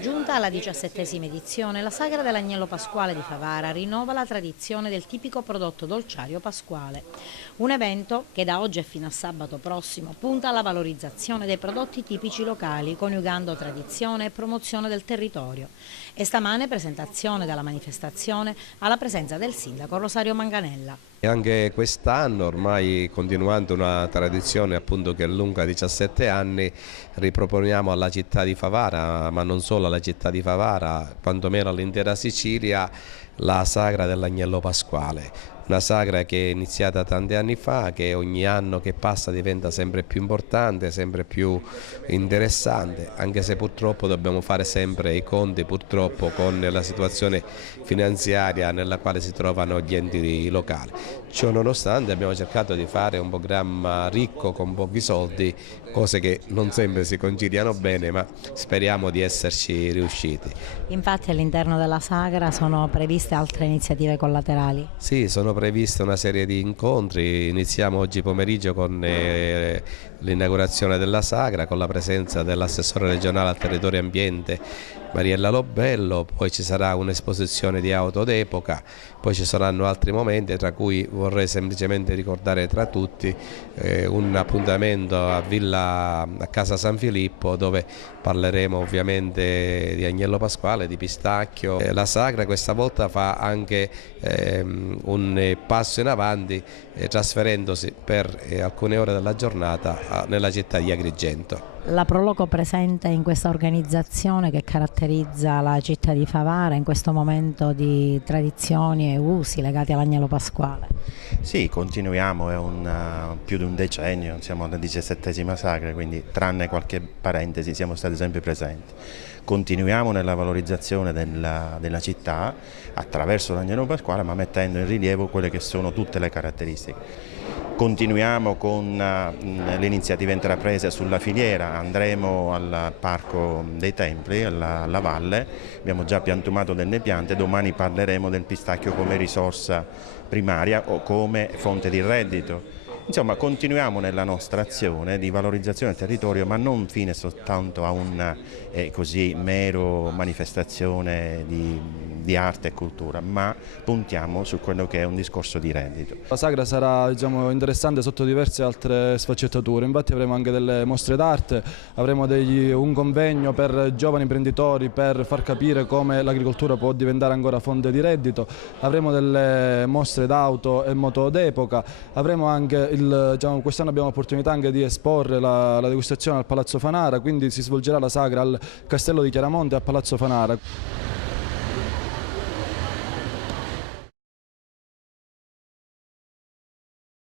Giunta alla 17ª edizione, la sagra dell'Agnello Pasquale di Favara rinnova la tradizione del tipico prodotto dolciario pasquale. Un evento che da oggi e fino a sabato prossimo punta alla valorizzazione dei prodotti tipici locali, coniugando tradizione e promozione del territorio. E stamane presentazione della manifestazione alla presenza del sindaco Rosario Manganella. E anche quest'anno, ormai continuando una tradizione appunto che è lunga 17 anni, riproponiamo alla città di Favara, ma non solo alla città di Favara, quantomeno all'intera Sicilia, la sagra dell'Agnello Pasquale. Una sagra che è iniziata tanti anni fa, che ogni anno che passa diventa sempre più importante, sempre più interessante, anche se purtroppo dobbiamo fare sempre i conti purtroppo con la situazione finanziaria nella quale si trovano gli enti locali. Ciò nonostante abbiamo cercato di fare un programma ricco con pochi soldi, cose che non sempre si conciliano bene, ma speriamo di esserci riusciti. Infatti all'interno della sagra sono previste altre iniziative collaterali? Sì, sono previste una serie di incontri, iniziamo oggi pomeriggio con l'inaugurazione della sagra, con la presenza dell'assessore regionale al territorio e ambiente Mariella Lobello, poi ci sarà un'esposizione di auto d'epoca, poi ci saranno altri momenti tra cui vorrei semplicemente ricordare tra tutti un appuntamento a Casa San Filippo, dove parleremo ovviamente di Agnello Pasquale, di pistacchio. La sagra questa volta fa anche un passo in avanti trasferendosi per alcune ore della giornata nella città di Agrigento. La Proloco presente in questa organizzazione che caratterizza la città di Favara in questo momento di tradizioni e usi legati all'Agnello Pasquale. Sì, continuiamo, è più di un decennio, siamo alla 17ª sagra, quindi tranne qualche parentesi siamo stati sempre presenti. Continuiamo nella valorizzazione della città attraverso l'Agnello Pasquale, ma mettendo in rilievo quelle che sono tutte le caratteristiche. Continuiamo con le iniziative intraprese sulla filiera, andremo al Parco dei Templi, alla valle, abbiamo già piantumato delle piante, domani parleremo del pistacchio come risorsa primaria o come fonte di reddito. Insomma, continuiamo nella nostra azione di valorizzazione del territorio, ma non fine soltanto a una così mero manifestazione di arte e cultura, ma puntiamo su quello che è un discorso di reddito. La sagra sarà interessante sotto diverse altre sfaccettature, infatti avremo anche delle mostre d'arte, avremo un convegno per giovani imprenditori per far capire come l'agricoltura può diventare ancora fonte di reddito, avremo delle mostre d'auto e moto d'epoca, avremo anche quest'anno abbiamo l'opportunità anche di esporre la degustazione al Palazzo Fanara, quindi si svolgerà la sagra al Castello di Chiaramonte e a Palazzo Fanara.